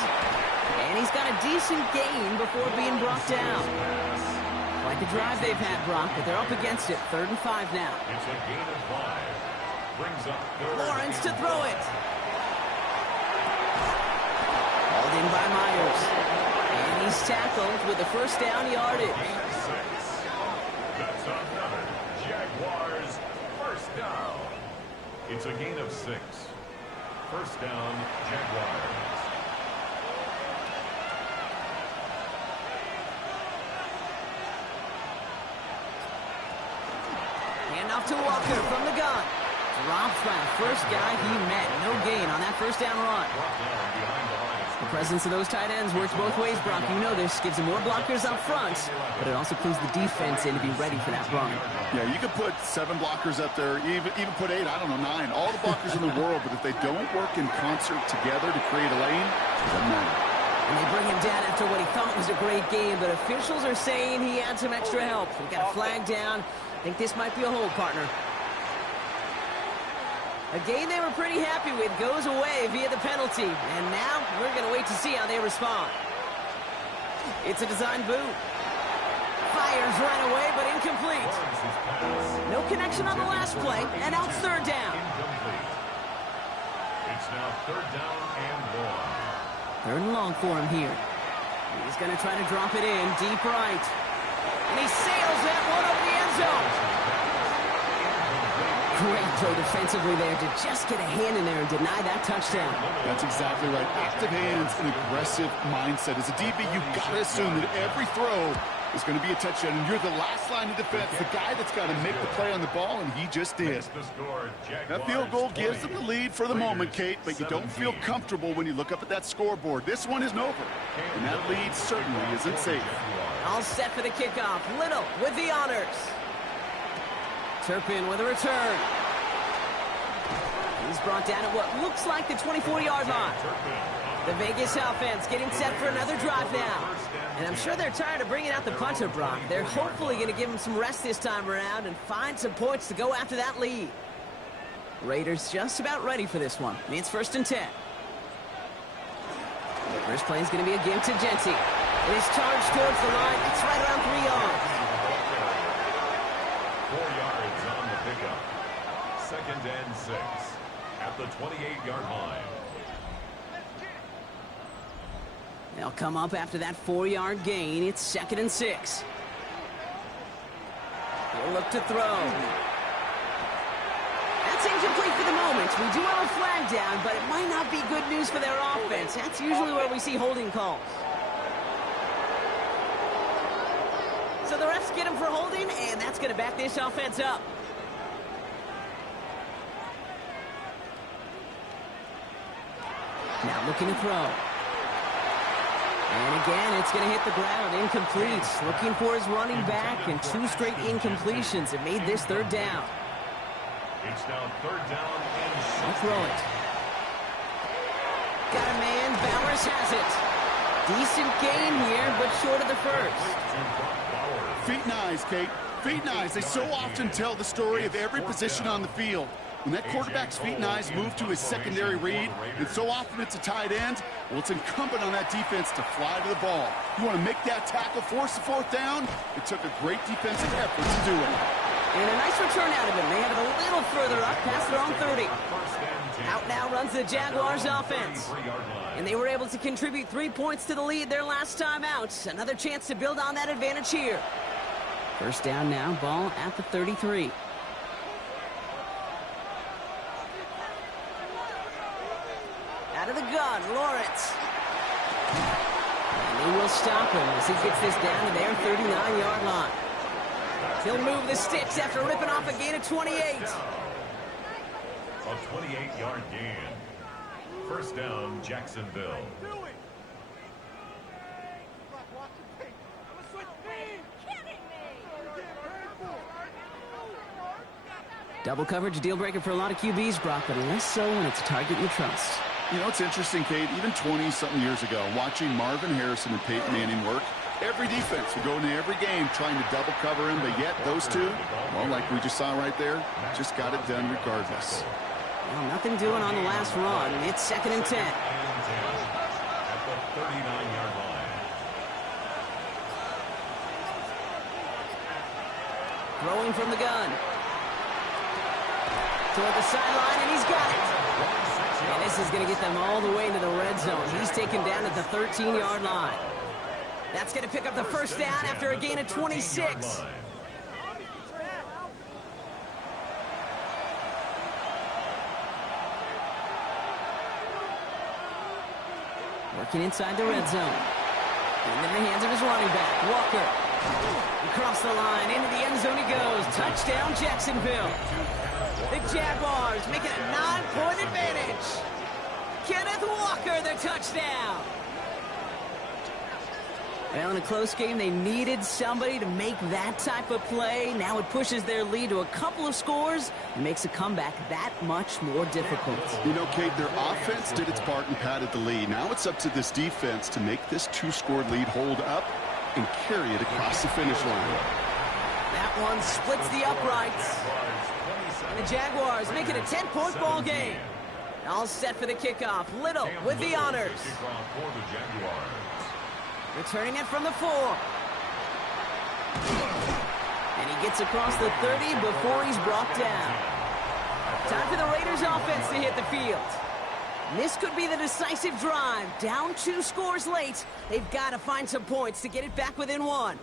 And he's got a decent gain before being brought down. Quite the drive they've had, Brock, but they're up against it. 3rd and 5 now. It's a gain of 5. Brings up 3rd. Lawrence to throw it. Hauled in by Myers. And he's tackled with the first down yardage. That's another Jaguars first down. It's a gain of 6. First down, Jaguars. Handoff to Walker from the gun. Drops by the first guy he met. No gain on that first down run. The presence of those tight ends works both ways, Brock. You know this. Gives them more blockers up front, but it also clues the defense in to be ready for that run. Yeah, you could put 7 blockers up there, even put 8, I don't know, 9. All the blockers in the world, but if they don't work in concert together to create a lane, it doesn't matter. And they bring him down after what he thought was a great game, but officials are saying he had some extra help. We got a flag down. I think this might be a hold, partner. A game they were pretty happy with goes away via the penalty. And now we're going to wait to see how they respond. It's a design boot. Fires right away, but incomplete. No connection on the last play, and now it's third down. It's now third down and 1. Third and long for him here. He's going to try to drop it in deep right. And he sails that one over the end zone. Great play defensively there to just get a hand in there and deny that touchdown. That's exactly right. Active hands and aggressive mindset. As a DB, you've got to assume that every throw is going to be a touchdown. And you're the last line of defense, the guy that's got to make the play on the ball, and he just did. That field goal gives them the lead for the moment, Kate, but you don't feel comfortable when you look up at that scoreboard. This one isn't over, and that lead certainly isn't safe. All set for the kickoff. Little with the honors. Turpin with a return. He's brought down at what looks like the 24-yard line. The Vegas offense getting set for another drive now. And I'm sure they're tired of bringing out the punter, Brock. They're hopefully going to give him some rest this time around and find some points to go after that lead. Raiders just about ready for this one. It's 1st and 10. The first play is going to be a give to Genty. It is charged towards the line. It's right around 3 yards. 4 yards on the pickup. 2nd and 6 at the 28-yard line. They'll come up after that 4-yard gain. It's 2nd and 6. He'll look to throw. That's incomplete for the moment. We do have a flag down, but it might not be good news for their offense. That's usually where we see holding calls. So the refs get him for holding, and that's going to back this offense up. Now looking to throw. And again, it's going to hit the ground. Incomplete. Looking for his running back, and 2 straight incompletions have made this 3rd down. It's now 3rd down and 6. I'll throw it. Got a man. Bowers has it. Decent gain here, but short of the first. Feet and eyes, Kate. Feet and eyes. They so often tell the story of every position on the field. When that quarterback's feet and eyes move to his secondary read, and so often it's a tight end, well, it's incumbent on that defense to fly to the ball. You want to make that tackle, force the 4th down? It took a great defensive effort to do it. And a nice return out of him. They have it a little further up, past their own 30. Out now runs the Jaguars offense. And they were able to contribute 3 points to the lead their last time out. Another chance to build on that advantage here. 1st down now, ball at the 33. Out of the gun, Lawrence. And they will stop him as he gets this down to their 39-yard line. He'll move the sticks after ripping off a gain of 28. A 28-yard gain. 1st down, Jacksonville. Double coverage, deal breaker for a lot of QBs, Brock, but less so when it's a target you trust. You know, it's interesting, Kate, even 20-something years ago, watching Marvin Harrison and Peyton Manning work, every defense would go into every game trying to double cover him, but yet those two, well, like we just saw right there, just got it done regardless. Well, nothing doing on the last run. It's 2nd and 10. At the 39-yard line. Throwing from the gun. Toward the sideline, and he's got it. And this is going to get them all the way into the red zone. He's taken down at the 13-yard line. That's going to pick up the 1st down after a gain of 26. Working inside the red zone. Into the hands of his running back, Walker. Across the line, into the end zone he goes. Touchdown, Jacksonville. The Jaguars make it a 9-point advantage. Kenneth Walker, the touchdown. Well, in a close game, they needed somebody to make that type of play. Now it pushes their lead to a couple of scores and makes a comeback that much more difficult. You know, Kate, their offense did its part and padded the lead. Now it's up to this defense to make this 2-score lead hold up and carry it across the finish line. That one splits the uprights. And the Jaguars make it a 10-point ball game. All set for the kickoff. Little with the honors. Returning it from the 4. And he gets across the 30 before he's brought down. Time for the Raiders offense to hit the field. This could be the decisive drive. Down 2 scores late. They've got to find some points to get it back within 1.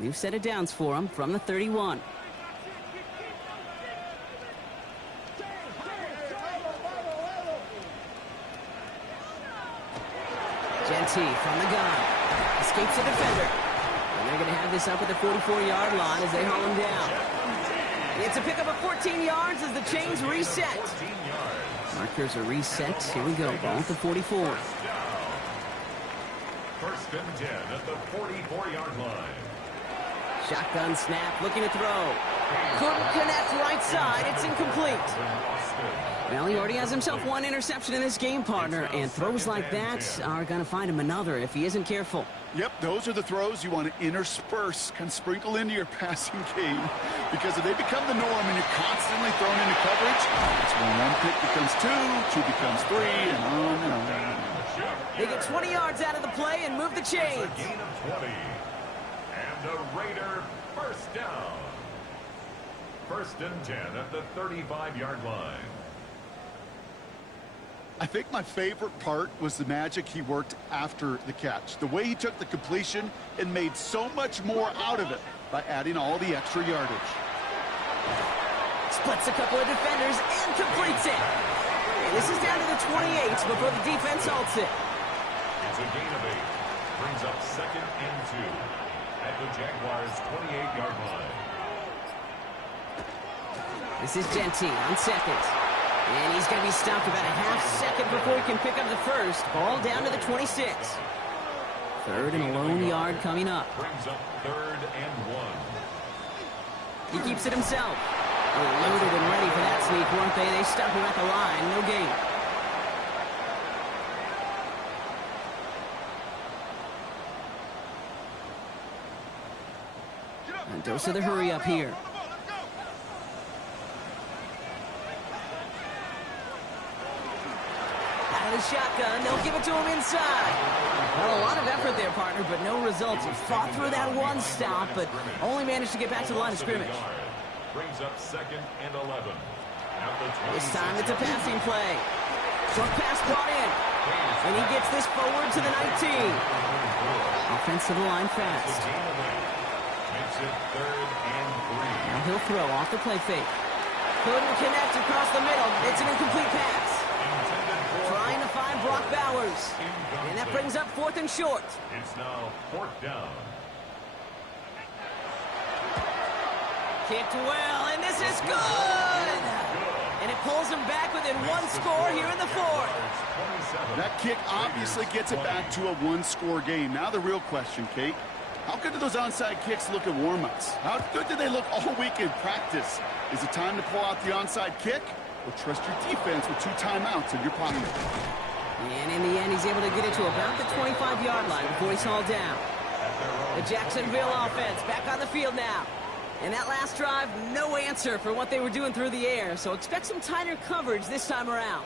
New set of downs for them from the 31. Genty from the gun. Escapes the defender. And they're going to have this up at the 44-yard line as they haul him down. It's a pickup of 14 yards as the chains reset. Markers are reset. Here we go. Ball at the 44. First and 10 at the 44-yard line. Shotgun snap, looking to throw. Couldn't connect right side. It's incomplete. Well, he already has himself 1 interception in this game, partner, and throws like that are going to find him another if he isn't careful. Yep, those are the throws you want to intersperse, kind of sprinkle into your passing game, because if they become the norm and you're constantly thrown into coverage, it's when 1 pick becomes 2, 2 becomes 3, and on and on. They get 20 yards out of the play and move the chains. Gain of 20. And a Raider first down. First and 10 at the 35-yard line. I think my favorite part was the magic he worked after the catch. The way he took the completion and made so much more out of it by adding all the extra yardage. Splits a couple of defenders and completes it. And this is down to the 28 before the defense halts it. It's a gain of 8. Brings up second and 2 at the Jaguars' 28-yard line. This is Genty on second. And he's going to be stopped about a half second before he can pick up the first. Ball down to the 26. Third and a lone yard coming up. Brings up third and 1. He keeps it himself. Loaded and ready for that sneak, weren't they? They stop him at the line. No gain. A dose of the hurry up here. Out of the shotgun, they'll give it to him inside. Well, a lot of effort there, partner, but no results. He fought through that one stop, but only managed to get back to the line of scrimmage. Brings up second and 11. This time it's a passing play. Short pass brought in. And he gets this forward to the 19. Offensive line fast. Makes it third and 3. Now he'll throw off the play fake. Couldn't connect across the middle. It's an incomplete pass. Trying to find Brock Bowers. And that brings up 4th and short. It's now 4th down. Kicked well, and this is good! And it pulls him back within 1 score here in the 4th. That kick obviously gets it back to a 1-score game. Now the real question, Kate, how good do those onside kicks look at warm-ups? How good do they look all week in practice? Is it time to pull out the onside kick? Or trust your defense with 2 timeouts in your pocket? And in the end, he's able to get it to about the 25-yard line before he's hauled down. The Jacksonville offense back on the field now. And that last drive, no answer for what they were doing through the air, so expect some tighter coverage this time around.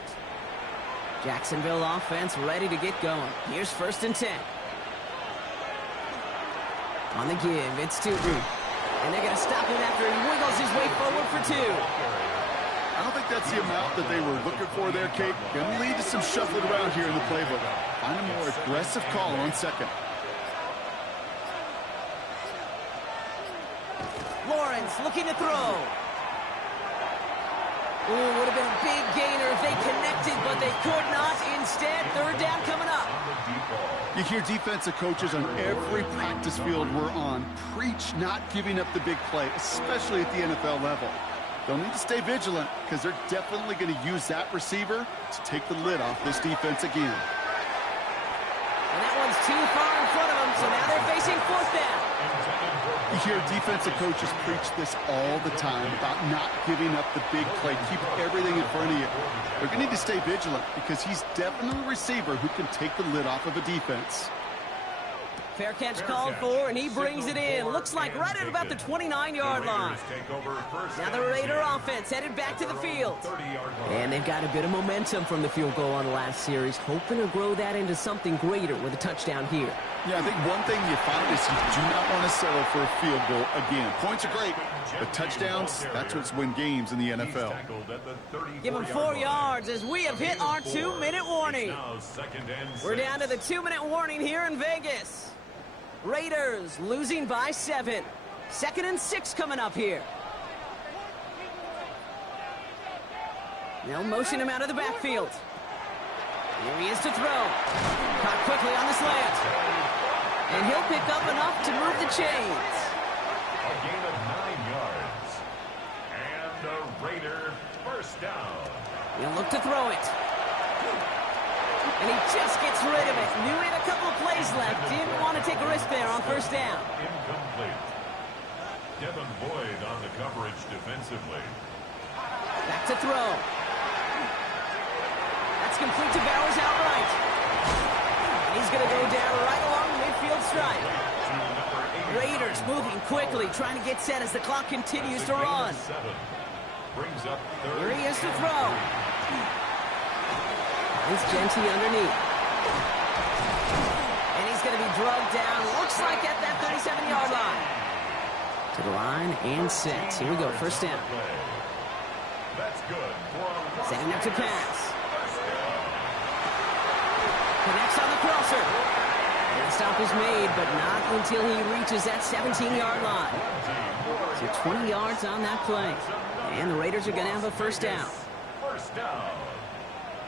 Jacksonville offense ready to get going. Here's 1st and 10. On the give, it's Tootin. And they're going to stop him after he wiggles his way forward for 2. I don't think that's the amount that they were looking for there, Kate. Going to lead to some shuffling around here in the playbook. Find a more aggressive call on second. Lawrence looking to throw. Ooh, would have been a big gainer if they connected, but they could not. Instead, 3rd down coming up. On the deep ball. You hear defensive coaches on every practice field we're on preach not giving up the big play, especially at the NFL level. They'll need to stay vigilant because they're definitely going to use that receiver to take the lid off this defense again. And that one's too far in front of them, so now they're facing fourth down. You hear defensive coaches preach this all the time about not giving up the big play. Keep everything in front of you. They're going to need to stay vigilant because he's definitely a receiver who can take the lid off of a defense. Fair catch called for, and he brings it in. Looks like right at about the 29-yard line. Now the Raider offense headed back to the field. And they've got a bit of momentum from the field goal on the last series, hoping to grow that into something greater with a touchdown here. Yeah, I think one thing you find is you do not want to settle for a field goal again. Points are great, but touchdowns, that's what's win games in the NFL. Give him 4 yards as we have hit our 2-minute warning. We're down to the 2-minute warning here in Vegas. Raiders losing by 7. 2nd and 6 coming up here. They'll motion him out of the backfield. Here he is to throw. Caught quickly on the slant. And he'll pick up enough to move the chains. A gain of 9 yards. And a Raider first down. He'll look to throw it. And he just gets rid of it. Knew he had a couple of plays left. Didn't want to take a risk there on first down. Incomplete. Devin Boyd on the coverage defensively. Back to throw. That's complete to Bowers outright. He's going to go down right along the midfield stripe. Raiders moving quickly, trying to get set as the clock continues to run. Here he is to throw. It's Genty underneath. And he's going to be drugged down, looks like at that 37-yard line. To the line and set. Here we go, first down. That's good. Setting up to pass. Connects on the crosser. And the stop is made, but not until he reaches that 17-yard line. So 20 yards on that play. And the Raiders are going to have a first down. First down.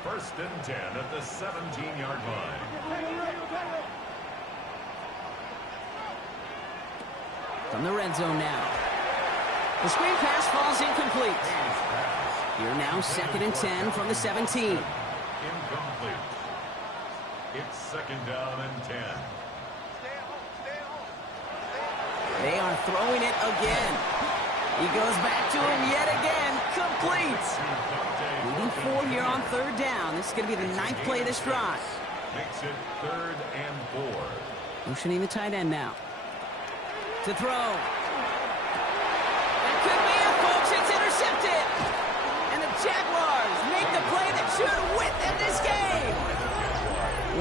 1st and 10 at the 17-yard line. From the red zone now. The screen pass falls incomplete. Here now 2nd and 10 from the 17. Incomplete. It's 2nd down and 10. They are throwing it again. He goes back to him yet again. Complete. Leading 4 here on 3rd down. This is going to be the 9th play of this drive. Makes it 3rd and 4. Motioning the tight end now. To throw. That could be it, folks. It's intercepted. And the Jaguars make the play that should win them this game.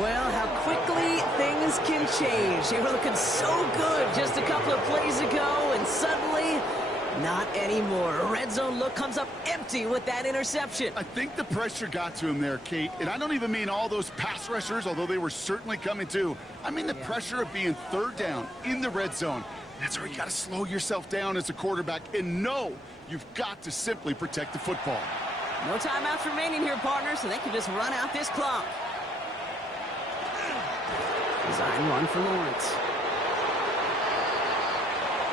Well, how quickly things can change. They were looking so good just a couple of plays ago, and suddenly, not anymore. A red zone look comes up empty with that interception. I think the pressure got to him there, Kate. And I don't even mean all those pass rushers, although they were certainly coming too. I mean the pressure of being 3rd down in the red zone. That's where you got to slow yourself down as a quarterback and know you've got to simply protect the football. No timeouts remaining here, partner, so they can just run out this clock. Design run for Lawrence.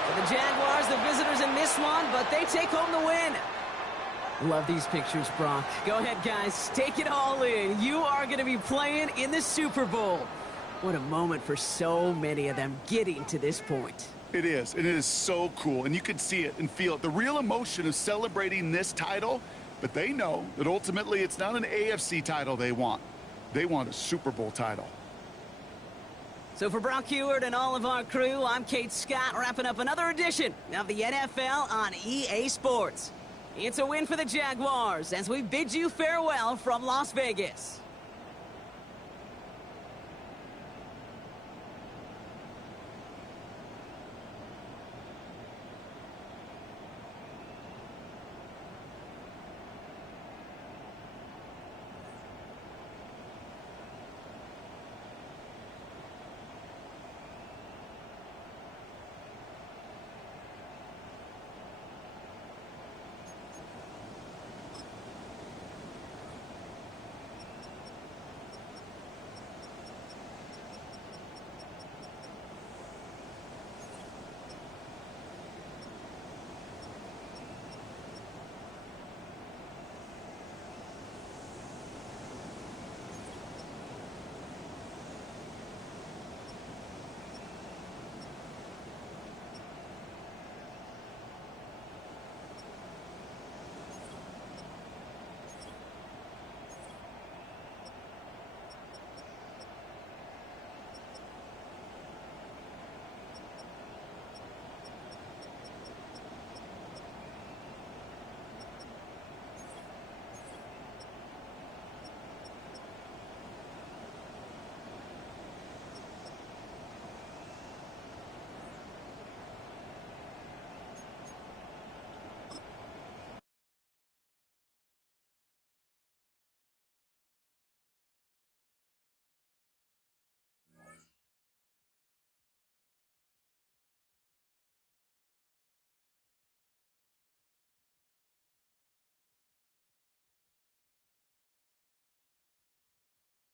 For the Jaguars, the visitors in this one, but they take home the win. Love these pictures, Brock. Go ahead, guys. Take it all in. You are going to be playing in the Super Bowl. What a moment for so many of them getting to this point. It is, and it is so cool, and you can see it and feel it. The real emotion of celebrating this title, but they know that ultimately it's not an AFC title they want. They want a Super Bowl title. So for Brock Heward and all of our crew, I'm Kate Scott, wrapping up another edition of the NFL on EA Sports. It's a win for the Jaguars as we bid you farewell from Las Vegas.